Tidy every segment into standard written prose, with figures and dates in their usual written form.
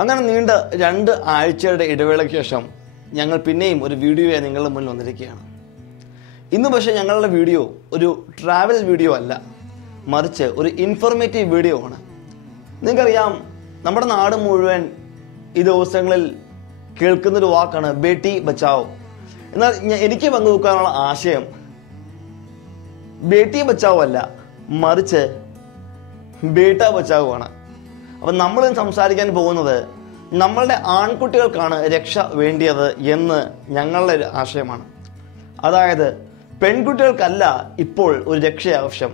അങ്ങനെ നീണ്ട 2 ആഴ്ചയുടെ ഇടവേളയ്ക്ക് ശേഷം ഞങ്ങൾ പിന്നെയും ഒരു വീഡിയോയായി നിങ്ങളുടെ മുന്നിൽ വന്നിരിക്കുകയാണ്. ഇന്ന് പക്ഷേ ഞങ്ങളുടെ വീഡിയോ ഒരു ട്രാവൽ വീഡിയോ അല്ല, മറിച്ച് ഒരു ഇൻഫോർമേറ്റീവ് വീഡിയോ ആണ്. നിങ്ങൾക്കറിയാം, നമ്മുടെ നാട് മുഴുവൻ ഈ ദിവസങ്ങളിൽ കേൾക്കുന്നൊരു വാക്കാണ് ബേട്ടി ബച്ചാവോ. എന്നാൽ എനിക്ക് പങ്കുവെക്കാനുള്ള ആശയം ബേട്ടി ബച്ചാവോ അല്ല, മറിച്ച് ബേട്ട ബച്ചാവോ ആണ്. അപ്പം നമ്മൾ സംസാരിക്കാൻ പോകുന്നത് നമ്മളുടെ ആൺകുട്ടികൾക്കാണ് രക്ഷ വേണ്ടിയത് എന്ന് ഞങ്ങളുടെ ഒരു ആശയമാണ്. അതായത് പെൺകുട്ടികൾക്കല്ല ഇപ്പോൾ ഒരു രക്ഷ ആവശ്യം,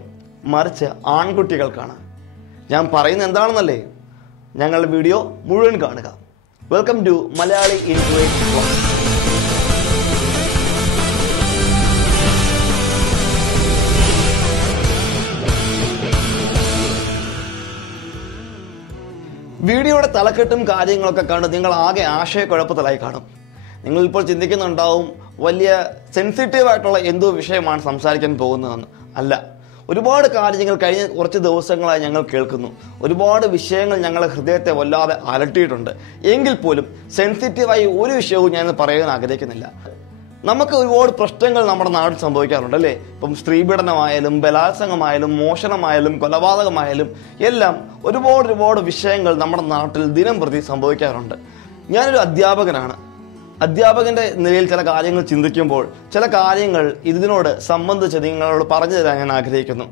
മറിച്ച് ആൺകുട്ടികൾക്കാണ്. ഞാൻ പറയുന്നത് എന്താണെന്നല്ലേ? ഞങ്ങളുടെ വീഡിയോ മുഴുവൻ കാണുക. Welcome to Malayali influence. വീഡിയോയുടെ തലക്കെട്ടും കാര്യങ്ങളൊക്കെ കണ്ട് നിങ്ങൾ ആകെ ആശയക്കുഴപ്പത്തിലായി കാണും. നിങ്ങളിപ്പോൾ ചിന്തിക്കുന്നുണ്ടാവും വലിയ സെൻസിറ്റീവായിട്ടുള്ള എന്തോ വിഷയമാണ് സംസാരിക്കാൻ പോകുന്നതെന്ന്. അല്ല, ഒരുപാട് കാര്യങ്ങൾ കഴിഞ്ഞ കുറച്ച് ദിവസങ്ങളായി ഞങ്ങൾ കേൾക്കുന്നു. ഒരുപാട് വിഷയങ്ങൾ ഞങ്ങളുടെ ഹൃദയത്തെ വല്ലാതെ അലട്ടിയിട്ടുണ്ട്. എങ്കിൽ പോലും സെൻസിറ്റീവായി ഒരു വിഷയവും ഞാൻ പറയാൻ ആഗ്രഹിക്കുന്നില്ല. നമുക്ക് ഒരുപാട് പ്രശ്നങ്ങൾ നമ്മുടെ നാട്ടിൽ സംഭവിക്കാറുണ്ട് അല്ലേ? ഇപ്പം സ്ത്രീപീഡനമായാലും ബലാത്സംഗമായാലും മോഷണമായാലും കൊലപാതകമായാലും എല്ലാം ഒരുപാട് വിഷയങ്ങൾ നമ്മുടെ നാട്ടിൽ ദിനം പ്രതി സംഭവിക്കാറുണ്ട്. ഞാനൊരു അധ്യാപകനാണ്. അധ്യാപകന്റെ നിലയിൽ ചില കാര്യങ്ങൾ ചിന്തിക്കുമ്പോൾ ചില കാര്യങ്ങൾ ഇതിനോട് സംബന്ധിച്ച് നിങ്ങളോട് പറഞ്ഞു തരാൻ ഞാൻ ആഗ്രഹിക്കുന്നു.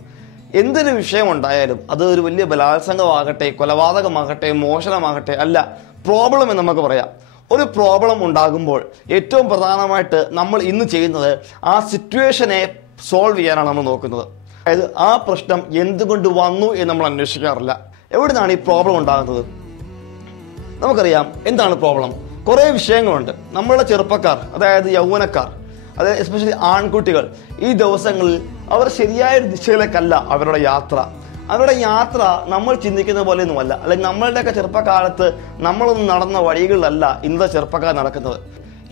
എന്തൊരു വിഷയമുണ്ടായാലും അത് ഒരു വലിയ ബലാത്സംഗമാകട്ടെ, കൊലപാതകമാകട്ടെ, മോഷണമാകട്ടെ, അല്ല പ്രോബ്ലം എന്ന് നമുക്ക് പറയാം. ഒരു പ്രോബ്ലം ഉണ്ടാകുമ്പോൾ ഏറ്റവും പ്രധാനമായിട്ട് നമ്മൾ ഇന്ന് ചെയ്യുന്നത് ആ സിറ്റുവേഷനെ സോൾവ് ചെയ്യാനാണ് നമ്മൾ നോക്കുന്നത്. അതായത് ആ പ്രശ്നം എന്തുകൊണ്ട് വന്നു എന്ന് നമ്മൾ അന്വേഷിക്കാറില്ല. എവിടെ നിന്നാണ് ഈ പ്രോബ്ലം ഉണ്ടാകുന്നത്? നമുക്കറിയാം എന്താണ് പ്രോബ്ലം. കുറേ വിഷയങ്ങളുണ്ട്. നമ്മളുടെ ചെറുപ്പക്കാർ, അതായത് യൗവനക്കാർ, അതായത് എസ്പെഷ്യലി ആൺകുട്ടികൾ, ഈ ദിവസങ്ങളിൽ അവർ ശരിയായ ദിശയിലേക്കല്ല അവരുടെ യാത്ര. അവരുടെ യാത്ര നമ്മൾ ചിന്തിക്കുന്ന പോലെയൊന്നുമല്ല. അല്ലെങ്കിൽ നമ്മളുടെയൊക്കെ ചെറുപ്പകാലത്ത് നമ്മളൊന്നും നടന്ന വഴികളിലല്ല ഇന്നത്തെ ചെറുപ്പക്കാർ നടക്കുന്നത്.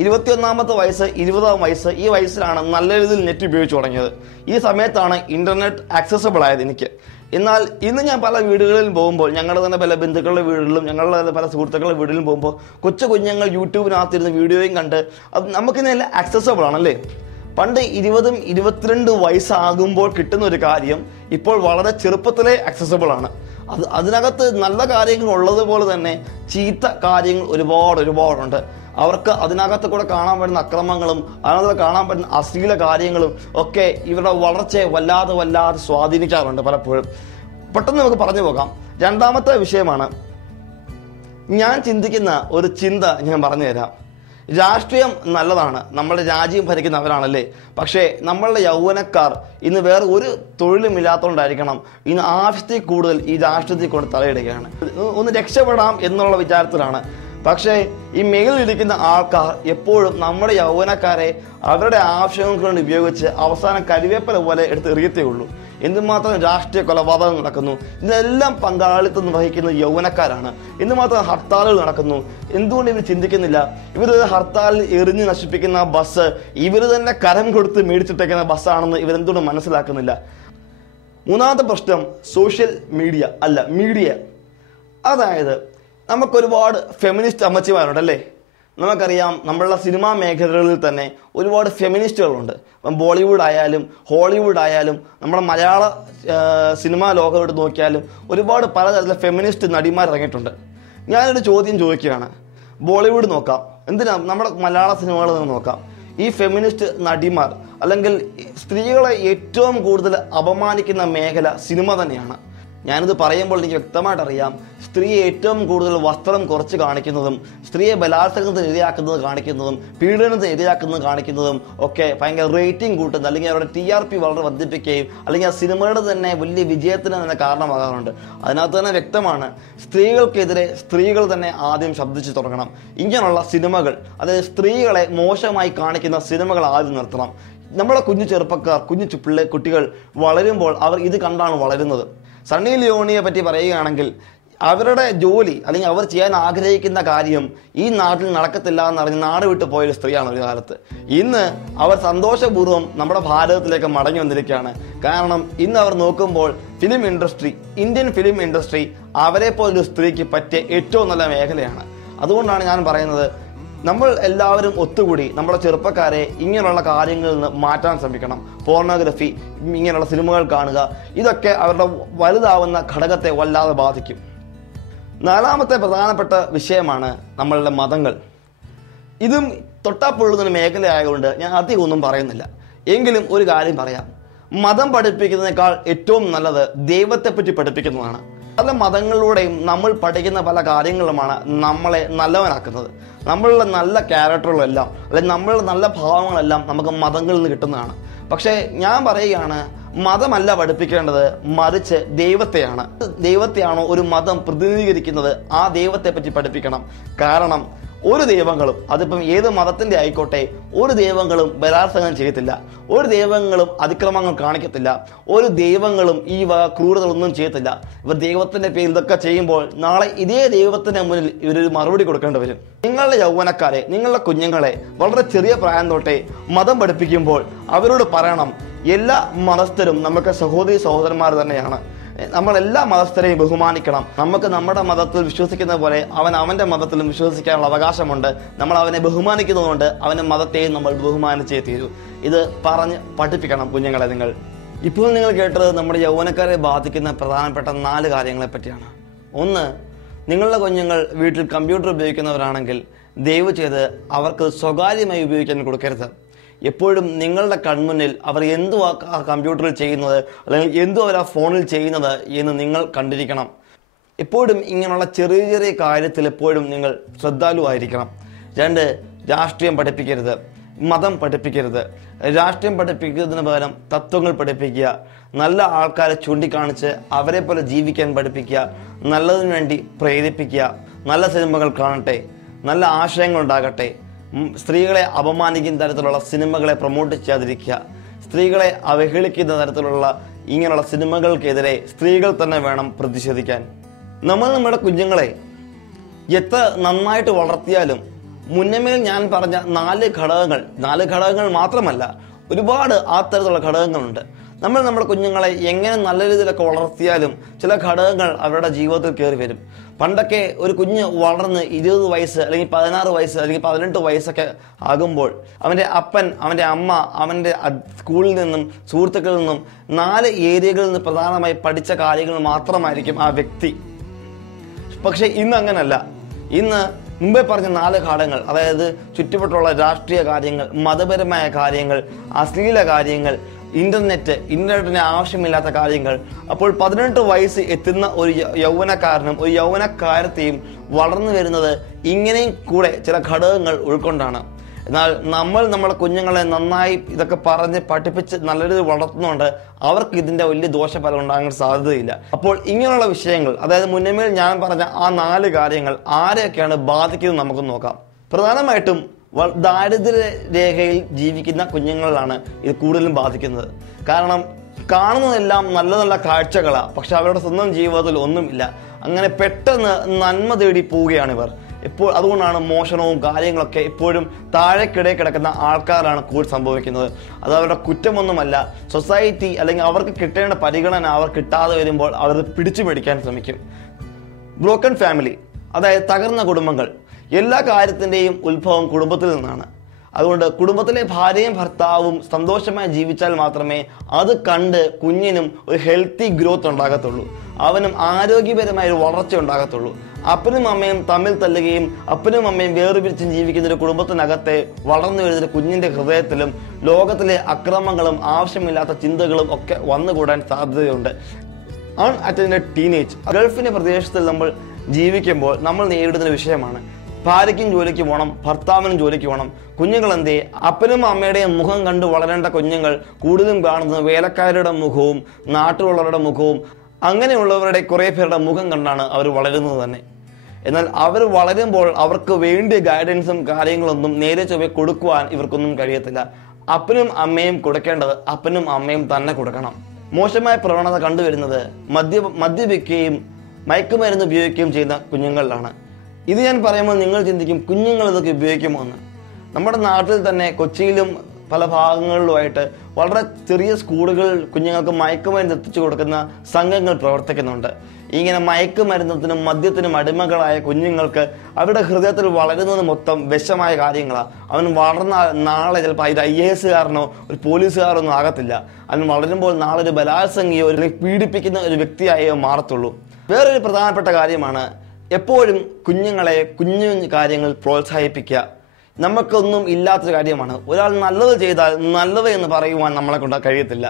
21ാമത്തെ വയസ്സ്, 20ാം വയസ്സ്, ഈ വയസ്സിലാണ് നല്ല രീതിയിൽ നെറ്റ് ഉപയോഗിച്ച് തുടങ്ങിയത്. ഈ സമയത്താണ് ഇന്റർനെറ്റ് ആക്സസബിൾ ആയത് എനിക്ക്. എന്നാൽ ഇന്ന് ഞാൻ പല വീടുകളിൽ പോകുമ്പോൾ, ഞങ്ങളുടെ തന്നെ പല ബന്ധുക്കളുടെ വീടുകളിലും ഞങ്ങളുടെ തന്നെ പല സുഹൃത്തുക്കളുടെ വീടുകളിലും പോകുമ്പോൾ കൊച്ചു കുഞ്ഞുങ്ങൾ യൂട്യൂബിനകത്തിരുന്ന് വീഡിയോയും കണ്ട് അത് നമുക്കിന്നെല്ലാം ആക്സസബിൾ ആണല്ലേ? പണ്ട് 20ഉം 22 വയസ്സാകുമ്പോൾ കിട്ടുന്ന ഒരു കാര്യം ഇപ്പോൾ വളരെ ചെറുപ്പത്തിലെ ആക്സസബിൾ ആണ്. അതിനകത്ത് നല്ല കാര്യങ്ങൾ ഉള്ളതുപോലെ തന്നെ ചീത്ത കാര്യങ്ങൾ ഒരുപാടുണ്ട്. അവർക്ക് അതിനകത്ത് കൂടെ കാണാൻ പറ്റുന്ന അക്രമങ്ങളും അതിനകത്ത് കാണാൻ പറ്റുന്ന അശ്ലീല കാര്യങ്ങളും ഒക്കെ ഇവരുടെ വളർച്ചയെ വല്ലാതെ സ്വാധീനിക്കാറുണ്ട് പലപ്പോഴും. പെട്ടെന്ന് നമുക്ക് പറഞ്ഞു പോകാം. രണ്ടാമത്തെ വിഷയമാണ്, ഞാൻ ചിന്തിക്കുന്ന ഒരു ചിന്ത ഞാൻ പറഞ്ഞു തരാം. രാഷ്ട്രീയം നല്ലതാണ്, നമ്മുടെ രാജ്യം ഭരിക്കുന്നവരാണല്ലേ. പക്ഷേ നമ്മളുടെ യൗവനക്കാർ ഇന്ന് വേറെ ഒരു തൊഴിലും ഇല്ലാത്തതുകൊണ്ടായിരിക്കണം ഇന്ന് ആവശ്യത്തിൽ കൂടുതൽ ഈ രാഷ്ട്രീയത്തിൽ കൊണ്ട് തലയിടുകയാണ്. ഒന്ന് രക്ഷപ്പെടാം എന്നുള്ള വിചാരത്തിലാണ്. പക്ഷേ ഈ മേലിരിക്കുന്ന ആൾക്കാർ എപ്പോഴും നമ്മുടെ യൗവനക്കാരെ അവരുടെ ആവശ്യങ്ങൾക്ക് വേണ്ടി ഉപയോഗിച്ച് അവസാനം കരിവേപ്പല പോലെ എടുത്ത് എറിയത്തേ ഉള്ളൂ. എന്തുമാത്രം രാഷ്ട്രീയ കൊലപാതകം നടക്കുന്നു, ഇതെല്ലാം പങ്കാളിത്തം വഹിക്കുന്ന യൗവനക്കാരാണ്. എന്തുമാത്രം ഹർത്താലുകൾ നടക്കുന്നു, എന്തുകൊണ്ട് ഇവർ ചിന്തിക്കുന്നില്ല? ഇവർ ഹർത്താലിൽ എറിഞ്ഞ് നശിപ്പിക്കുന്ന ബസ് ഇവർ തന്നെ കരം കൊടുത്ത് മേടിച്ചിട്ടേക്കുന്ന ബസ്സാണെന്ന് ഇവരെന്തുകൊണ്ട് മനസ്സിലാക്കുന്നില്ല? മൂന്നാമത്തെ പ്രശ്നം സോഷ്യൽ മീഡിയ അല്ല, മീഡിയ. അതായത് നമുക്കൊരുപാട് ഫെമിനിസ്റ്റ് അമ്മച്ചിമാരുണ്ടല്ലേ. നമുക്കറിയാം നമ്മളുടെ സിനിമാ മേഖലകളിൽ തന്നെ ഒരുപാട് ഫെമിനിസ്റ്റുകളുണ്ട്. ഇപ്പം ബോളിവുഡ് ആയാലും ഹോളിവുഡ് ആയാലും നമ്മുടെ മലയാള സിനിമാ ലോകം എടുത്ത് നോക്കിയാലും ഒരുപാട് പലതരത്തിലെ ഫെമിനിസ്റ്റ് നടിമാർ ഇറങ്ങിയിട്ടുണ്ട്. ഞാനൊരു ചോദ്യം ചോദിക്കുകയാണ്. ബോളിവുഡ് നോക്കാം, എന്തിനാ നമ്മുടെ മലയാള സിനിമകൾ നോക്കാം. ഈ ഫെമിനിസ്റ്റ് നടിമാർ അല്ലെങ്കിൽ സ്ത്രീകളെ ഏറ്റവും കൂടുതൽ അപമാനിക്കുന്ന മേഖല സിനിമ തന്നെയാണ്. ഞാനിത് പറയുമ്പോൾ എനിക്ക് വ്യക്തമായിട്ട് അറിയാം, സ്ത്രീയെ ഏറ്റവും കൂടുതൽ വസ്ത്രം കുറച്ച് കാണിക്കുന്നതും സ്ത്രീയെ ബലാത്സംഗത്തിന് ഇരയാക്കുന്നത് കാണിക്കുന്നതും പീഡനത്തിന് ഇരയാക്കുന്നത് കാണിക്കുന്നതും ഒക്കെ ഭയങ്കര റേറ്റിംഗ് കൂട്ടുന്നത്, അല്ലെങ്കിൽ അവരുടെ TRP വളരെ വർദ്ധിപ്പിക്കുകയും അല്ലെങ്കിൽ ആ സിനിമയുടെ തന്നെ വലിയ വിജയത്തിന് തന്നെ കാരണമാകാറുണ്ട്. അതിനകത്ത് തന്നെ വ്യക്തമാണ്, സ്ത്രീകൾക്കെതിരെ സ്ത്രീകൾ തന്നെ ആദ്യം ശബ്ദിച്ചു തുടങ്ങണം. ഇങ്ങനെയുള്ള സിനിമകൾ, അതായത് സ്ത്രീകളെ മോശമായി കാണിക്കുന്ന സിനിമകൾ ആദ്യം നിർത്തണം. നമ്മുടെ കുഞ്ഞു ചെറുപ്പക്കാർ, കുട്ടികൾ വളരുമ്പോൾ അവർ ഇത് കണ്ടാണ് വളരുന്നത്. സണ്ണി ലിയോണിയെ പറ്റി പറയുകയാണെങ്കിൽ അവരുടെ ജോലി അല്ലെങ്കിൽ അവർ ചെയ്യാൻ ആഗ്രഹിക്കുന്ന കാര്യം ഈ നാട്ടിൽ നടക്കത്തില്ല എന്നറിഞ്ഞ് നാട് വിട്ടു പോയൊരു സ്ത്രീയാണ് ഒരു കാലത്ത്. ഇന്ന് അവർ സന്തോഷപൂർവ്വം നമ്മുടെ ഭാരതത്തിലേക്ക് മടങ്ങി വന്നിരിക്കുകയാണ്. കാരണം ഇന്ന് അവർ നോക്കുമ്പോൾ film industry, Indian film industry അവരെ പോലൊരു സ്ത്രീക്ക് പറ്റിയ ഏറ്റവും നല്ല മേഖലയാണ്. അതുകൊണ്ടാണ് ഞാൻ പറയുന്നത്, നമ്മൾ എല്ലാവരും ഒത്തുകൂടി നമ്മുടെ ചെറുപ്പക്കാരെ ഇങ്ങനെയുള്ള കാര്യങ്ങളിൽ നിന്ന് മാറ്റാൻ ശ്രമിക്കണം. പോർണോഗ്രഫി, ഇങ്ങനെയുള്ള സിനിമകൾ കാണുക, ഇതൊക്കെ അവരുടെ വലുതാവുന്ന ഘടകത്തെ വല്ലാതെ ബാധിക്കും. നാലാമത്തെ പ്രധാനപ്പെട്ട വിഷയമാണ് നമ്മളുടെ മതങ്ങൾ. ഇതും തൊട്ടാപ്പൊള്ളുന്ന മേഖലയായതുകൊണ്ട് ഞാൻ അധികം ഒന്നും പറയുന്നില്ല. എങ്കിലും ഒരു കാര്യം പറയാം, മതം പഠിപ്പിക്കുന്നതിനേക്കാൾ ഏറ്റവും നല്ലത് ദൈവത്തെപ്പറ്റി പഠിപ്പിക്കുന്നതാണ്. പല മതങ്ങളിലൂടെയും നമ്മൾ പഠിക്കുന്ന പല കാര്യങ്ങളുമാണ് നമ്മളെ നല്ലവനാക്കുന്നത്. നമ്മളുടെ നല്ല ക്യാരക്ടറുകളെല്ലാം അല്ലെങ്കിൽ നമ്മളുടെ നല്ല ഭാവങ്ങളെല്ലാം നമുക്ക് മതങ്ങളിൽ നിന്ന് കിട്ടുന്നതാണ്. പക്ഷേ ഞാൻ പറയുകയാണ്, മതമല്ല പഠിപ്പിക്കേണ്ടത്, മറിച്ച് ദൈവത്തെയാണ്. ദൈവത്തെയാണോ ഒരു മതം പ്രതിനിധീകരിക്കുന്നത്, ആ ദൈവത്തെ പറ്റി പഠിപ്പിക്കണം. കാരണം ഒരു ദൈവങ്ങളും, അതിപ്പം ഏത് മതത്തിന്റെ ആയിക്കോട്ടെ, ഒരു ദൈവങ്ങളും ബലാത്സംഗം ചെയ്യത്തില്ല, ഒരു ദൈവങ്ങളും അതിക്രമങ്ങൾ കാണിക്കത്തില്ല, ഒരു ദൈവങ്ങളും ഈ ക്രൂരതകളൊന്നും ചെയ്യത്തില്ല. ഇവർ ദൈവത്തിന്റെ പേരിൽ ഇതൊക്കെ ചെയ്യുമ്പോൾ നാളെ ഇതേ ദൈവത്തിന്റെ മുന്നിൽ ഇവരൊരു മറുപടി കൊടുക്കേണ്ടി വരും. നിങ്ങളുടെ യൗവനക്കാരെ, നിങ്ങളുടെ കുഞ്ഞുങ്ങളെ വളരെ ചെറിയ പ്രായം തൊട്ടേ മതം പഠിപ്പിക്കുമ്പോൾ അവരോട് പറയണം, എല്ലാ മതസ്ഥരും നമുക്ക് സഹോദരി സഹോദരന്മാർ തന്നെയാണ്. നമ്മൾ എല്ലാ മതസ്ഥരെയും ബഹുമാനിക്കണം. നമുക്ക് നമ്മുടെ മതത്തിൽ വിശ്വസിക്കുന്ന പോലെ അവൻ അവന്റെ മതത്തിലും വിശ്വസിക്കാനുള്ള അവകാശമുണ്ട്. നമ്മൾ അവനെ ബഹുമാനിക്കുന്നതുകൊണ്ട് അവന്റെ മതത്തെയും നമ്മൾ ബഹുമാനിച്ചേ തീരൂ. ഇത് പറഞ്ഞ് പഠിപ്പിക്കണം കുഞ്ഞുങ്ങളെ. ഇപ്പോൾ നിങ്ങൾ കേട്ടത് നമ്മുടെ യൗവനക്കാരെ ബാധിക്കുന്ന പ്രധാനപ്പെട്ട 4 കാര്യങ്ങളെ പറ്റിയാണ്. ഒന്ന്, നിങ്ങളുടെ കുഞ്ഞുങ്ങൾ വീട്ടിൽ കമ്പ്യൂട്ടർ ഉപയോഗിക്കുന്നവരാണെങ്കിൽ ദയവ് ചെയ്ത് അവർക്ക് സ്വകാര്യമായി ഉപയോഗിക്കാൻ കൊടുക്കരുത്. എപ്പോഴും നിങ്ങളുടെ കൺമുന്നിൽ അവർ എന്തു ആ കമ്പ്യൂട്ടറിൽ ചെയ്യുന്നത് അല്ലെങ്കിൽ എന്തു അവർ ആ ഫോണിൽ ചെയ്യുന്നത് എന്ന് നിങ്ങൾ കണ്ടിരിക്കണം. എപ്പോഴും ഇങ്ങനെയുള്ള ചെറിയ ചെറിയ കാര്യത്തിൽ എപ്പോഴും നിങ്ങൾ ശ്രദ്ധാലുവായിരിക്കണം. 2, രാഷ്ട്രീയം പഠിപ്പിക്കരുത്, മതം പഠിപ്പിക്കരുത്. രാഷ്ട്രീയം പഠിപ്പിക്കുന്നതിന് പകരം തത്വങ്ങൾ പഠിപ്പിക്കുക. നല്ല ആൾക്കാരെ ചൂണ്ടിക്കാണിച്ച് അവരെ പോലെ ജീവിക്കാൻ പഠിപ്പിക്കുക. നല്ലതിനു വേണ്ടി പ്രേരിപ്പിക്കുക. നല്ല സിനിമകൾ കാണട്ടെ, നല്ല ആശയങ്ങൾ ഉണ്ടാകട്ടെ. സ്ത്രീകളെ അപമാനിക്കുന്ന തരത്തിലുള്ള സിനിമകളെ പ്രൊമോട്ട് ചെയ്യാതിരിക്കുക. സ്ത്രീകളെ അവഹേളിക്കുന്ന തരത്തിലുള്ള ഇങ്ങനെയുള്ള സിനിമകൾക്കെതിരെ സ്ത്രീകൾ തന്നെ വേണം പ്രതിഷേധിക്കാൻ. നമ്മുടെ കുഞ്ഞുങ്ങളെ എത്ര നന്നായിട്ട് വളർത്തിയാലും മുന്നമേൽ ഞാൻ പറഞ്ഞ 4 ഘടകങ്ങൾ മാത്രമല്ല, ഒരുപാട് ആ തരത്തിലുള്ള ഘടകങ്ങളുണ്ട്. നമ്മുടെ കുഞ്ഞുങ്ങളെ എങ്ങനെ നല്ല രീതിയിലൊക്കെ വളർത്തിയാലും ചില ഘടകങ്ങൾ അവരുടെ ജീവിതത്തിൽ കയറി വരും. പണ്ടൊക്കെ ഒരു കുഞ്ഞ് വളർന്ന് 20 വയസ്സ് അല്ലെങ്കിൽ 16 വയസ്സ് അല്ലെങ്കിൽ 18 വയസ്സൊക്കെ ആകുമ്പോൾ അവൻ്റെ അപ്പൻ, അവൻ്റെ അമ്മ, അവൻ്റെ സ്കൂളിൽ നിന്നും സുഹൃത്തുക്കളിൽ നിന്നും 4 ഏരിയകളിൽ നിന്ന് പ്രധാനമായി പഠിച്ച കാര്യങ്ങൾ മാത്രമായിരിക്കും ആ വ്യക്തി. പക്ഷെ ഇന്ന് അങ്ങനല്ല. ഇന്ന് മുമ്പേ പറഞ്ഞ 4 ഘടകങ്ങൾ, അതായത് ചുറ്റുപാടുള്ള രാഷ്ട്രീയ കാര്യങ്ങൾ, മതപരമായ കാര്യങ്ങൾ, അശ്ലീല കാര്യങ്ങൾ, ഇന്റർനെറ്റിന് ആവശ്യമില്ലാത്ത കാര്യങ്ങൾ. അപ്പോൾ 18 വയസ്സ് എത്തുന്ന ഒരു യൗവനക്കാരനും ഒരു യൗവനക്കാരത്തെയും വളർന്നു വരുന്നത് ഇങ്ങനെയും കൂടെ ചില ഘടകങ്ങൾ ഉൾക്കൊണ്ടാണ്. എന്നാൽ നമ്മുടെ കുഞ്ഞുങ്ങളെ നന്നായി ഇതൊക്കെ പറഞ്ഞ് പഠിപ്പിച്ച് നല്ല രീതിയിൽ വളർത്തുന്നുണ്ട് അവർക്ക് ഇതിന്റെ വലിയ ദോഷഫലം ഉണ്ടാകാൻ സാധ്യതയില്ല. അപ്പോൾ ഇങ്ങനെയുള്ള വിഷയങ്ങൾ, അതായത് മുന്നമേൽ ഞാൻ പറഞ്ഞ ആ 4 കാര്യങ്ങൾ ആരെയൊക്കെയാണ് ബാധിക്കുന്നത് നമുക്ക് നോക്കാം. പ്രധാനമായിട്ടും ദാരിദ്ര്യ രേഖയിൽ ജീവിക്കുന്ന കുഞ്ഞുങ്ങളിലാണ് ഇത് കൂടുതലും ബാധിക്കുന്നത്. കാരണം കാണുന്നതെല്ലാം നല്ല നല്ല കാഴ്ചകളാണ്, പക്ഷെ അവരുടെ സ്വന്തം ജീവിതത്തിൽ ഒന്നുമില്ല. അങ്ങനെ പെട്ടെന്ന് നന്മ തേടി പോവുകയാണിവർ. അതുകൊണ്ടാണ് മോഷണവും കാര്യങ്ങളൊക്കെ എപ്പോഴും താഴെക്കിടെ കിടക്കുന്ന ആൾക്കാരാണ് കൂടുതൽ സംഭവിക്കുന്നത്. അത് അവരുടെ കുറ്റമൊന്നുമല്ല. സൊസൈറ്റി അല്ലെങ്കിൽ അവർക്ക് കിട്ടേണ്ട പരിഗണന അവർ കിട്ടാതെ വരുമ്പോൾ അവർ പിടിച്ചു മേടിക്കാൻ ശ്രമിക്കും. ബ്രോക്കൺ ഫാമിലി, അതായത് തകർന്ന കുടുംബങ്ങൾ. എല്ലാ കാര്യത്തിൻ്റെയും ഉത്ഭവം കുടുംബത്തിൽ നിന്നാണ്. അതുകൊണ്ട് കുടുംബത്തിലെ ഭാര്യയും ഭർത്താവും സന്തോഷമായി ജീവിച്ചാൽ മാത്രമേ അത് കണ്ട് കുഞ്ഞിനും ഒരു ഹെൽത്തി ഗ്രോത്ത് ഉണ്ടാകത്തുള്ളൂ, അവനും ആരോഗ്യപരമായ ഒരു വളർച്ച ഉണ്ടാകത്തുള്ളൂ. അപ്പനും അമ്മയും തമ്മിൽ തല്ലുകയും അപ്പനും അമ്മയും വേർപിരിച്ചും ജീവിക്കുന്ന ഒരു കുടുംബത്തിനകത്തെ വളർന്നു വരുന്ന കുഞ്ഞിന്റെ ഹൃദയത്തിലും ലോകത്തിലെ അക്രമങ്ങളും ആവശ്യമില്ലാത്ത ചിന്തകളും ഒക്കെ വന്നുകൂടാൻ സാധ്യതയുണ്ട്. അൺഅറ്റൻഡഡ് ടീനേജ്, ഗൾഫിന്റെ പ്രദേശത്തിൽ നമ്മൾ ജീവിക്കുമ്പോൾ നമ്മൾ നേരിടുന്ന വിഷയമാണ്. ഭാര്യയ്ക്കും ജോലിക്ക് പോകണം, ഭർത്താവിനും ജോലിക്ക് പോകണം. കുഞ്ഞുങ്ങൾ എന്തേ? അപ്പനും അമ്മയുടെയും മുഖം കണ്ടു വളരേണ്ട കുഞ്ഞുങ്ങൾ കൂടുതലും കാണുന്നത് വേലക്കാരുടെ മുഖവും നാട്ടിലുള്ളവരുടെ മുഖവും അങ്ങനെയുള്ളവരുടെ കുറേ പേരുടെ മുഖം കണ്ടാണ് അവർ വളരുന്നത് തന്നെ. എന്നാൽ അവർ വളരുമ്പോൾ അവർക്ക് വേണ്ടിയ ഗൈഡൻസും കാര്യങ്ങളൊന്നും നേരെ ചൊവ്വേ കൊടുക്കുവാൻ ഇവർക്കൊന്നും കഴിയത്തില്ല. അപ്പനും അമ്മയും കൊടുക്കേണ്ടത് അപ്പനും അമ്മയും തന്നെ കൊടുക്കണം. മോശമായ പ്രവണത കണ്ടുവരുന്നത് മദ്യപിക്കുകയും മയക്കുമരുന്ന് ഉപയോഗിക്കുകയും ചെയ്യുന്ന കുഞ്ഞുങ്ങളിലാണ്. ഇത് ഞാൻ പറയുമ്പോൾ നിങ്ങൾ ചിന്തിക്കും, കുഞ്ഞുങ്ങൾ ഇതൊക്കെ ഉപയോഗിക്കുമോ എന്ന്. നമ്മുടെ നാട്ടിൽ തന്നെ കൊച്ചിയിലും പല ഭാഗങ്ങളിലുമായിട്ട് വളരെ ചെറിയ സ്കൂളുകൾ കുഞ്ഞുങ്ങൾക്ക് മയക്കുമരുന്ന് എത്തിച്ചു കൊടുക്കുന്ന സംഘങ്ങൾ പ്രവർത്തിക്കുന്നുണ്ട്. ഇങ്ങനെ മയക്കുമരുന്നത്തിനും മദ്യത്തിനും അടിമകളായ കുഞ്ഞുങ്ങൾക്ക് അവരുടെ ഹൃദയത്തിൽ വളരുന്നത് മൊത്തം വിഷമായ കാര്യങ്ങളാണ്. അവൻ വളർന്ന നാളെ ചിലപ്പോൾ ഇത് IAS ഒരു പോലീസുകാരൊന്നും ആകത്തില്ല. അവൻ വളരുമ്പോൾ നാളെ ഒരു ബലാത്സംഗിയോ ഒരു പീഡിപ്പിക്കുന്ന ഒരു വ്യക്തിയായോ മാറത്തുള്ളൂ. വേറൊരു പ്രധാനപ്പെട്ട കാര്യമാണ് എപ്പോഴും കുഞ്ഞുങ്ങളെ കുഞ്ഞു കാര്യങ്ങൾ പ്രോത്സാഹിപ്പിക്കുക. നമുക്കൊന്നും ഇല്ലാത്തൊരു കാര്യമാണ്. ഒരാൾ നല്ലത് ചെയ്താൽ നല്ലത് എന്ന് പറയുവാൻ നമ്മളെ കൊണ്ട് കഴിയത്തില്ല.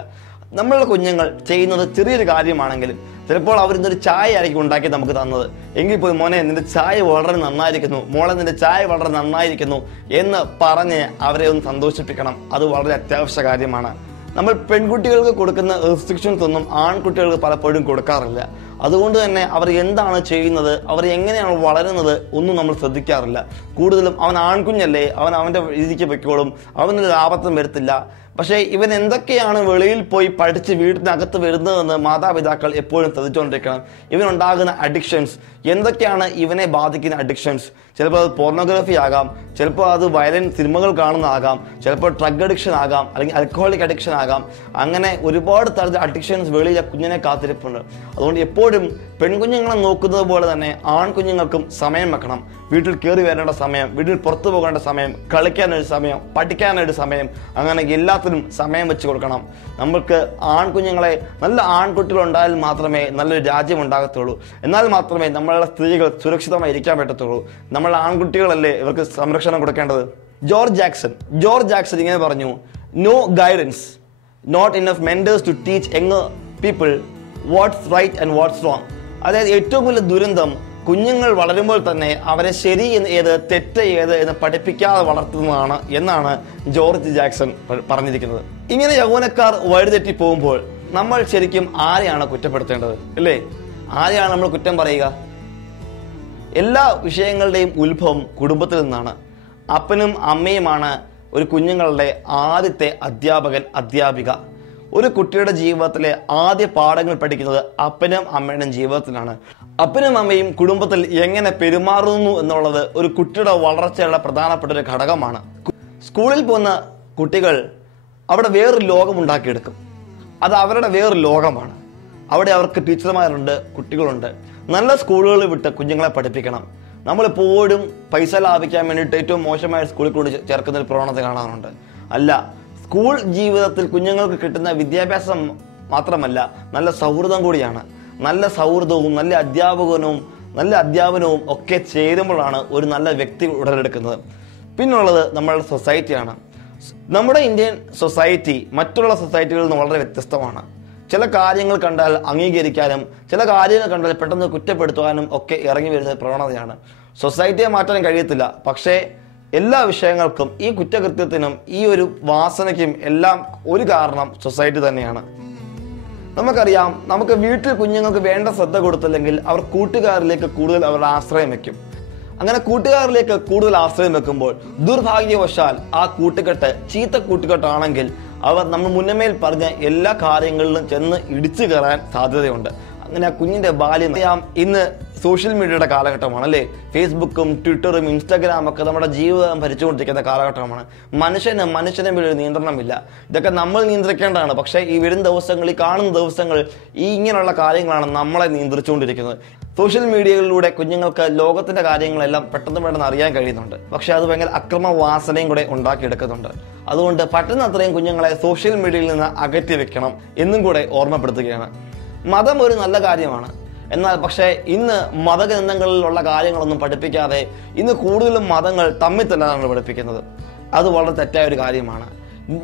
നമ്മളുടെ കുഞ്ഞുങ്ങൾ ചെയ്യുന്നത് ചെറിയൊരു കാര്യമാണെങ്കിലും ചിലപ്പോൾ അവരിന്നൊരു ചായ ആയിരിക്കും ഉണ്ടാക്കി നമുക്ക് തന്നത്. എങ്കിൽ പോയി മോനെ നിന്റെ ചായ വളരെ നന്നായിരിക്കുന്നു, മോളെ നിന്റെ ചായ വളരെ നന്നായിരിക്കുന്നു എന്ന് പറഞ്ഞ് അവരെ ഒന്ന് സന്തോഷിപ്പിക്കണം. അത് വളരെ അത്യാവശ്യ കാര്യമാണ്. നമ്മൾ പെൺകുട്ടികൾക്ക് കൊടുക്കുന്ന റെസ്ട്രിക്ഷൻസ് ഒന്നും ആൺകുട്ടികൾക്ക് പലപ്പോഴും കൊടുക്കാറില്ല. അതുകൊണ്ട് തന്നെ അവർ എന്താണ് ചെയ്യുന്നത്, അവർ എങ്ങനെയാണ് വളരുന്നത് ഒന്നും നമ്മൾ ശ്രദ്ധിക്കാറില്ല. കൂടുതലും അവൻ ആൺകുഞ്ഞല്ലേ, അവൻ അവൻ്റെ രീതിക്ക് പൊയ്ക്കോളും, അവനൊരു ആപത്തും വരത്തില്ല. പക്ഷേ ഇവൻ എന്തൊക്കെയാണ് വെളിയിൽ പോയി പഠിച്ച് വീട്ടിനകത്ത് വരുന്നതെന്ന് മാതാപിതാക്കൾ എപ്പോഴും ശ്രദ്ധിച്ചുകൊണ്ടിരിക്കണം. ഇവനുണ്ടാകുന്ന അഡിക്ഷൻസ് എന്തൊക്കെയാണ്, ഇവനെ ബാധിക്കുന്ന അഡിക്ഷൻസ്. ചിലപ്പോൾ അത് പോർണോഗ്രഫി ആകാം, ചിലപ്പോൾ അത് വയലന്റ് സിനിമകൾ കാണുന്നതാകാം, ചിലപ്പോൾ ഡ്രഗ് അഡിക്ഷൻ ആകാം, അല്ലെങ്കിൽ ആൽക്കഹോളിക് അഡിക്ഷൻ ആകാം. അങ്ങനെ ഒരുപാട് തരത്തിലുള്ള അഡിക്ഷൻസ് വെളിയിൽ കുഞ്ഞിനെ കാത്തിരിപ്പുണ്ട്. അതുകൊണ്ട് എപ്പോഴും പെൺകുഞ്ഞുങ്ങളെ നോക്കുന്നത് പോലെ തന്നെ ആൺകുഞ്ഞുങ്ങൾക്കും സമയം വെക്കണം. വീട്ടിൽ കയറി വരേണ്ട സമയം, വീട്ടിൽ പുറത്തു പോകേണ്ട സമയം, കളിക്കാനൊരു സമയം, പഠിക്കാനൊരു സമയം, അങ്ങനെ എല്ലാത്തിനും സമയം വെച്ച് കൊടുക്കണം. നമുക്ക് ആൺകുഞ്ഞുങ്ങളെ നല്ല ആൺകുട്ടികൾ ഉണ്ടായാൽ മാത്രമേ നല്ലൊരു രാജ്യം ഉണ്ടാകത്തുള്ളൂ. എന്നാൽ മാത്രമേ നമ്മളുടെ സ്ത്രീകൾ സുരക്ഷിതമായി ഇരിക്കാൻ പറ്റത്തുള്ളൂ. നമ്മൾ ആൺകുട്ടികളല്ലേ ഇവർക്ക് സംരക്ഷണം കൊടുക്കേണ്ടത്. ജോർജ് ജാക്സൺ ഇങ്ങനെ പറഞ്ഞു, no guidance, not enough mentors to teach younger people what's right and what's wrong. അതായത് ഏറ്റവും വലിയ ദുരന്തം കുഞ്ഞുങ്ങൾ വളരുമ്പോൾ തന്നെ അവരെ ശരി ഏത് തെറ്റ് ഏത് എന്ന് പഠിപ്പിക്കാതെ വളർത്തുന്നതാണ് എന്നാണ് ജോർജ് ജാക്സൺ പറഞ്ഞിരിക്കുന്നത്. ഇങ്ങനെ യൗവനക്കാർ വഴിതെറ്റി പോകുമ്പോൾ നമ്മൾ ശരിക്കും ആരെയാണ് കുറ്റപ്പെടുത്തേണ്ടത്, അല്ലേ? ആരെയാണ് നമ്മൾ കുറ്റം പറയുക? എല്ലാ വിഷയങ്ങളുടെയും ഉത്ഭവം കുടുംബത്തിൽ നിന്നാണ്. അപ്പനും അമ്മയുമാണ് ഒരു കുഞ്ഞുങ്ങളുടെ ആദ്യത്തെ അധ്യാപിക. ഒരു കുട്ടിയുടെ ജീവിതത്തിലെ ആദ്യ പാഠങ്ങൾ പഠിക്കുന്നത് അപ്പനും അമ്മയുടെയും ജീവിതത്തിലാണ്. അപ്പനും അമ്മയും കുടുംബത്തിൽ എങ്ങനെ പെരുമാറുന്നു എന്നുള്ളത് ഒരു കുട്ടിയുടെ വളർച്ചയുടെ പ്രധാനപ്പെട്ട ഒരു ഘടകമാണ്. സ്കൂളിൽ പോകുന്ന കുട്ടികൾ അവിടെ വേറൊരു ലോകം ഉണ്ടാക്കിയെടുക്കും. അത് അവരുടെ വേറൊരു ലോകമാണ്. അവിടെ അവർക്ക് ടീച്ചർമാരുണ്ട്, കുട്ടികളുണ്ട്. നല്ല സ്കൂളുകളിൽ വിട്ട് കുഞ്ഞുങ്ങളെ പഠിപ്പിക്കണം. നമ്മളെപ്പോഴും പൈസ ലാഭിക്കാൻ വേണ്ടിയിട്ട് ഏറ്റവും മോശമായ സ്കൂളിൽ കൂടി ചേർക്കുന്ന ഒരു പ്രവണത കാണാറുണ്ട്. അല്ല, സ്കൂൾ ജീവിതത്തിൽ കുഞ്ഞുങ്ങൾക്ക് കിട്ടുന്ന വിദ്യാഭ്യാസം മാത്രമല്ല, നല്ല സൗഹൃദം കൂടിയാണ്. നല്ല സൗഹൃദവും നല്ല അധ്യാപനവും ഒക്കെ ചേരുമ്പോഴാണ് ഒരു നല്ല വ്യക്തി ഉടലെടുക്കുന്നത്. പിന്നുള്ളത് നമ്മളുടെ സൊസൈറ്റിയാണ്. നമ്മുടെ ഇന്ത്യൻ സൊസൈറ്റി മറ്റുള്ള സൊസൈറ്റികളിൽ നിന്ന് വളരെ വ്യത്യസ്തമാണ്. ചില കാര്യങ്ങൾ കണ്ടാൽ അംഗീകരിക്കാനും ചില കാര്യങ്ങൾ കണ്ടാൽ പെട്ടെന്ന് കുറ്റപ്പെടുത്തുവാനും ഒക്കെ ഇറങ്ങി വരുന്ന പ്രവണതയാണ്. സൊസൈറ്റിയെ മാറ്റാൻ കഴിയത്തില്ല. പക്ഷേ എല്ലാ വിഷയങ്ങൾക്കും, ഈ കുറ്റകൃത്യത്തിനും ഈ ഒരു വാസനയ്ക്കും എല്ലാം ഒരു കാരണം സൊസൈറ്റി തന്നെയാണ്. നമുക്കറിയാം, നമുക്ക് വീട്ടിൽ കുഞ്ഞുങ്ങൾക്ക് വേണ്ട ശ്രദ്ധ കൊടുത്തില്ലെങ്കിൽ അവർ കൂട്ടുകാരിലേക്ക് കൂടുതൽ അവരുടെ ആശ്രയം വെക്കും. അങ്ങനെ കൂട്ടുകാരിലേക്ക് കൂടുതൽ ആശ്രയം വെക്കുമ്പോൾ ദുർഭാഗ്യവശാൽ ആ കൂട്ടുകെട്ട് ചീത്ത കൂട്ടുകെട്ടാണെങ്കിൽ അവർ നമ്മൾ മുന്നമേൽ പറഞ്ഞ എല്ലാ കാര്യങ്ങളിലും ചെന്ന് ഇടിച്ചു കയറാൻ സാധ്യതയുണ്ട്. അങ്ങനെ ആ കുഞ്ഞിന്റെ ബാല്യം ഇന്ന് സോഷ്യൽ മീഡിയയുടെ കാലഘട്ടമാണ്, അല്ലേ? ഫേസ്ബുക്കും ട്വിറ്ററും ഇൻസ്റ്റാഗ്രാമും ഒക്കെ നമ്മുടെ ജീവിതം ഭരിച്ചുകൊണ്ടിരിക്കുന്ന കാലഘട്ടമാണ്. മനുഷ്യന് ഒരു നിയന്ത്രണമില്ല. ഇതൊക്കെ നമ്മൾ നിയന്ത്രിക്കേണ്ടതാണ്. പക്ഷേ ഈ വരുന്ന ദിവസങ്ങൾ, ഈ കാണുന്ന ദിവസങ്ങൾ ഈ ഇങ്ങനെയുള്ള കാര്യങ്ങളാണ് നമ്മളെ നിയന്ത്രിച്ചുകൊണ്ടിരിക്കുന്നത്. സോഷ്യൽ മീഡിയകളിലൂടെ കുഞ്ഞുങ്ങൾക്ക് ലോകത്തിന്റെ കാര്യങ്ങളെല്ലാം പെട്ടെന്ന് അറിയാൻ കഴിയുന്നുണ്ട്. പക്ഷെ അത് ഭയങ്കര അക്രമവാസനയും കൂടെ ഉണ്ടാക്കിയെടുക്കുന്നുണ്ട്. അതുകൊണ്ട് പറ്റുന്നത്രയും കുഞ്ഞുങ്ങളെ സോഷ്യൽ മീഡിയയിൽ നിന്ന് അകറ്റി വെക്കണം എന്നും കൂടെ ഓർമ്മപ്പെടുത്തുകയാണ്. മതം ഒരു നല്ല കാര്യമാണ്. എന്നാൽ പക്ഷേ ഇന്ന് മതഗ്രന്ഥങ്ങളിലുള്ള കാര്യങ്ങളൊന്നും പഠിപ്പിക്കാതെ ഇന്ന് കൂടുതലും മതങ്ങൾ തമ്മിൽ തന്നെയാണ് പഠിപ്പിക്കുന്നത്. അത് വളരെ തെറ്റായ ഒരു കാര്യമാണ്.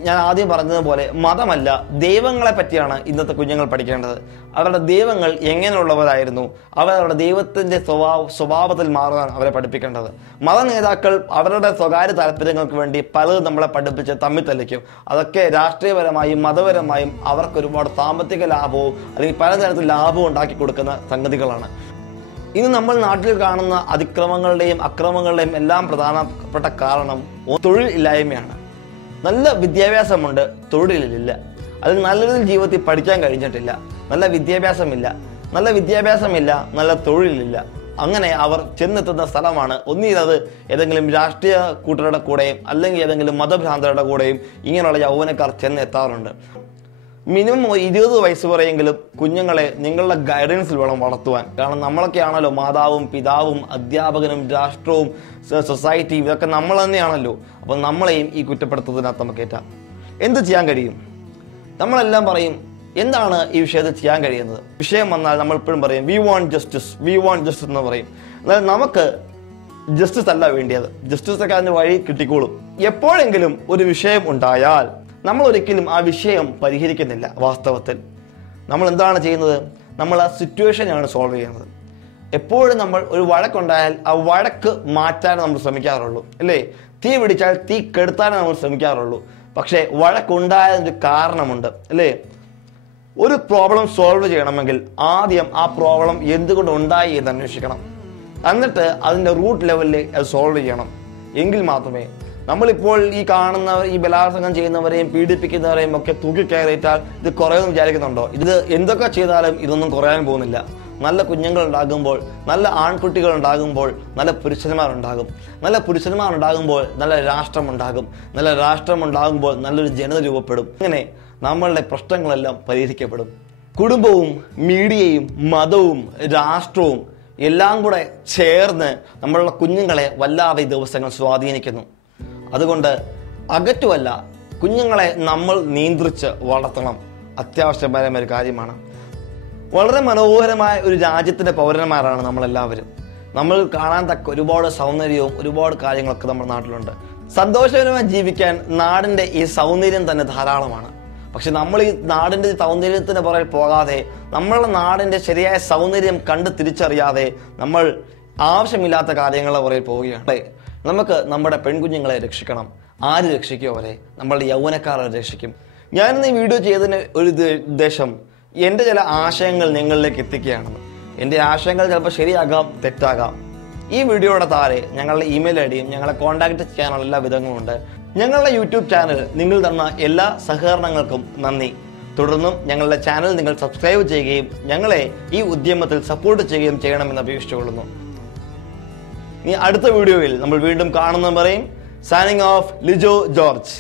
ഞാൻ ആദ്യം പറഞ്ഞതുപോലെ മതമല്ല, ദൈവങ്ങളെ പറ്റിയാണ് ഇന്നത്തെ കുഞ്ഞുങ്ങൾ പഠിക്കേണ്ടത്. അവരുടെ ദൈവങ്ങൾ എങ്ങനെയുള്ളവരായിരുന്നു, അവരുടെ ദൈവത്തിന്റെ സ്വഭാവത്തിൽ മാറാൻ അവരെ പഠിപ്പിക്കേണ്ടത്. മത നേതാക്കൾ അവരുടെ സ്വകാര്യ താല്പര്യങ്ങൾക്ക് വേണ്ടി പലതും നമ്മളെ പഠിപ്പിച്ച് തമ്മിൽ തല്ലിക്കും. അതൊക്കെ രാഷ്ട്രീയപരമായും മതപരമായും അവർക്ക് ഒരുപാട് സാമ്പത്തിക ലാഭവും അല്ലെങ്കിൽ പലതരത്തിൽ ലാഭവും ഉണ്ടാക്കി കൊടുക്കുന്ന സംഗതികളാണ്. ഇന്ന് നമ്മൾ നാട്ടിൽ കാണുന്ന അതിക്രമങ്ങളുടെയും അക്രമങ്ങളുടെയും എല്ലാം പ്രധാനപ്പെട്ട കാരണം തൊഴിൽ ഇല്ലായ്മയാണ്. നല്ല വിദ്യാഭ്യാസമുണ്ട്, തൊഴിലില്ല. അതിൽ നല്ല രീതിയിൽ ജീവിതത്തിൽ പഠിക്കാൻ കഴിഞ്ഞിട്ടില്ല, നല്ല വിദ്യാഭ്യാസമില്ല. നല്ല വിദ്യാഭ്യാസമില്ല, നല്ല തൊഴിലില്ല. അങ്ങനെ അവർ ചെന്നെത്തുന്ന സ്ഥലമാണ് ഒന്നുകിൽ അത് ഏതെങ്കിലും രാഷ്ട്രീയ കൂട്ടരുടെ കൂടെയും അല്ലെങ്കിൽ ഏതെങ്കിലും മതഭ്രാന്തരുടെ കൂടെയും ഇങ്ങനെയുള്ള യൗവനക്കാർ ചെന്നെത്താറുണ്ട്. മിനിമം 20 വയസ്സ് വരെയെങ്കിലും കുഞ്ഞുങ്ങളെ നിങ്ങളുടെ ഗൈഡൻസിൽ വേണം വളർത്തുവാൻ. കാരണം നമ്മളൊക്കെയാണല്ലോ മാതാവും പിതാവും അധ്യാപകനും രാഷ്ട്രവും സൊസൈറ്റിയും, ഇതൊക്കെ നമ്മൾ തന്നെയാണല്ലോ. അപ്പം നമ്മളെയും ഈ കുറ്റപ്പെടുത്തുന്നതിനകത്ത് നമുക്ക് ഏറ്റാം. എന്ത് ചെയ്യാൻ കഴിയും? നമ്മളെല്ലാം പറയും എന്താണ് ഈ വിഷയത്തിൽ ചെയ്യാൻ കഴിയുന്നത്. വിഷയം വന്നാൽ നമ്മൾ എപ്പോഴും പറയും വി വാണ്ട് ജസ്റ്റിസ് എന്ന് പറയും. എന്നാൽ നമുക്ക് ജസ്റ്റിസ് അല്ല വേണ്ടിയത്. ജസ്റ്റിസ് ഒക്കെ അതിന് വഴി കിട്ടിക്കോളും. എപ്പോഴെങ്കിലും ഒരു വിഷയം ഉണ്ടായാൽ നമ്മൾ ഒരിക്കലും ആ വിഷയം പരിഹരിക്കുന്നില്ല. വാസ്തവത്തിൽ നമ്മൾ എന്താണ് ചെയ്യുന്നത്? നമ്മൾ ആ സിറ്റുവേഷനാണ് സോൾവ് ചെയ്യുന്നത്. എപ്പോഴും നമ്മൾ ഒരു വഴക്കുണ്ടായാൽ ആ വഴക്ക് മാറ്റാൻ നമ്മൾ ശ്രമിക്കാറുള്ളൂ, അല്ലേ? തീ പിടിച്ചാൽ തീ കെടുത്താനേ നമ്മൾ ശ്രമിക്കാറുള്ളൂ. പക്ഷേ വഴക്കുണ്ടായതിൻ്റെ കാരണമുണ്ട്, അല്ലേ? ഒരു പ്രോബ്ലം സോൾവ് ചെയ്യണമെങ്കിൽ ആദ്യം ആ പ്രോബ്ലം എന്തുകൊണ്ട് ഉണ്ടായി എന്ന് അന്വേഷിക്കണം. എന്നിട്ട് അതിൻ്റെ റൂട്ട് ലെവലിൽ അത് സോൾവ് ചെയ്യണം. എങ്കിൽ മാത്രമേ നമ്മളിപ്പോൾ ഈ കാണുന്നവർ, ഈ ബലാത്സംഗം ചെയ്യുന്നവരെയും പീഡിപ്പിക്കുന്നവരെയും ഒക്കെ തൂക്കിക്കയറിയിട്ടാൽ ഇത് കുറയുമെന്ന് വിചാരിക്കുന്നുണ്ടോ? ഇത് എന്തൊക്കെ ചെയ്താലും ഇതൊന്നും കുറയാൻ പോകുന്നില്ല. നല്ല കുഞ്ഞുങ്ങൾ ഉണ്ടാകുമ്പോൾ, നല്ല ആൺകുട്ടികൾ ഉണ്ടാകുമ്പോൾ നല്ല പുരുഷന്മാരുണ്ടാകും. നല്ല പുരുഷന്മാരുണ്ടാകുമ്പോൾ നല്ല രാഷ്ട്രമുണ്ടാകും. നല്ല രാഷ്ട്രമുണ്ടാകുമ്പോൾ നല്ലൊരു ജനത രൂപപ്പെടും. അങ്ങനെ നമ്മളുടെ പ്രശ്നങ്ങളെല്ലാം പരിഹരിക്കപ്പെടും. കുടുംബവും മീഡിയയും മതവും രാഷ്ട്രവും എല്ലാം കൂടെ ചേർന്ന് നമ്മളുടെ കുഞ്ഞുങ്ങളെ വല്ലാതെ ദിവസങ്ങൾ സ്വാധീനിക്കുന്നു. അതുകൊണ്ട് അകറ്റുമല്ല, കുഞ്ഞുങ്ങളെ നമ്മൾ നിയന്ത്രിച്ച് വളർത്തണം. അത്യാവശ്യമായ ഒരു കാര്യമാണ്. വളരെ മനോഹരമായ ഒരു രാജ്യത്തിൻ്റെ പൗരന്മാരാണ് നമ്മളെല്ലാവരും. നമ്മൾ കാണാൻ തക്ക ഒരുപാട് സൗന്ദര്യവും ഒരുപാട് കാര്യങ്ങളൊക്കെ നമ്മുടെ നാട്ടിലുണ്ട്. സന്തോഷകരമായി ജീവിക്കാൻ നാടിൻ്റെ ഈ സൗന്ദര്യം തന്നെ ധാരാളമാണ്. പക്ഷെ നമ്മൾ ഈ നാടിൻ്റെ സൗന്ദര്യത്തിന് പുറകെ പോകാതെ, നമ്മളുടെ നാടിൻ്റെ ശരിയായ സൗന്ദര്യം കണ്ട് തിരിച്ചറിയാതെ നമ്മൾ ആവശ്യമില്ലാത്ത കാര്യങ്ങളെ പുറകെ പോവുകയാണ്. നമുക്ക് നമ്മുടെ പെൺകുഞ്ഞുങ്ങളെ രക്ഷിക്കണം. ആര് രക്ഷിക്കും അവരെ? നമ്മളുടെ യൗവനക്കാരെ രക്ഷിക്കും. ഞാനിന്ന് ഈ വീഡിയോ ചെയ്തതിന് ഒരു ഉദ്ദേശം എൻ്റെ ചില ആശയങ്ങൾ നിങ്ങളിലേക്ക് എത്തിക്കുകയാണെന്ന്. എൻ്റെ ആശയങ്ങൾ ചിലപ്പോൾ ശരിയാകാം, തെറ്റാകാം. ഈ വീഡിയോയുടെ താഴെ ഞങ്ങളുടെ ഇമെയിൽ ഐഡിയും ഞങ്ങളെ കോൺടാക്ട് ചെയ്യാനുള്ള എല്ലാ വിധങ്ങളുമുണ്ട്. ഞങ്ങളുടെ യൂട്യൂബ് ചാനൽ നിങ്ങൾ തന്ന എല്ലാ സഹകരണങ്ങൾക്കും നന്ദി. തുടർന്നും ഞങ്ങളുടെ ചാനൽ നിങ്ങൾ സബ്സ്ക്രൈബ് ചെയ്യുകയും ഞങ്ങളെ ഈ ഉദ്യമത്തിൽ സപ്പോർട്ട് ചെയ്യുകയും ചെയ്യണമെന്ന് അപേക്ഷിച്ചുകൊള്ളുന്നു. ഇനി അടുത്ത വീഡിയോയിൽ നമ്മൾ വീണ്ടും കാണുന്ന പറയും. Signing off Lijo George.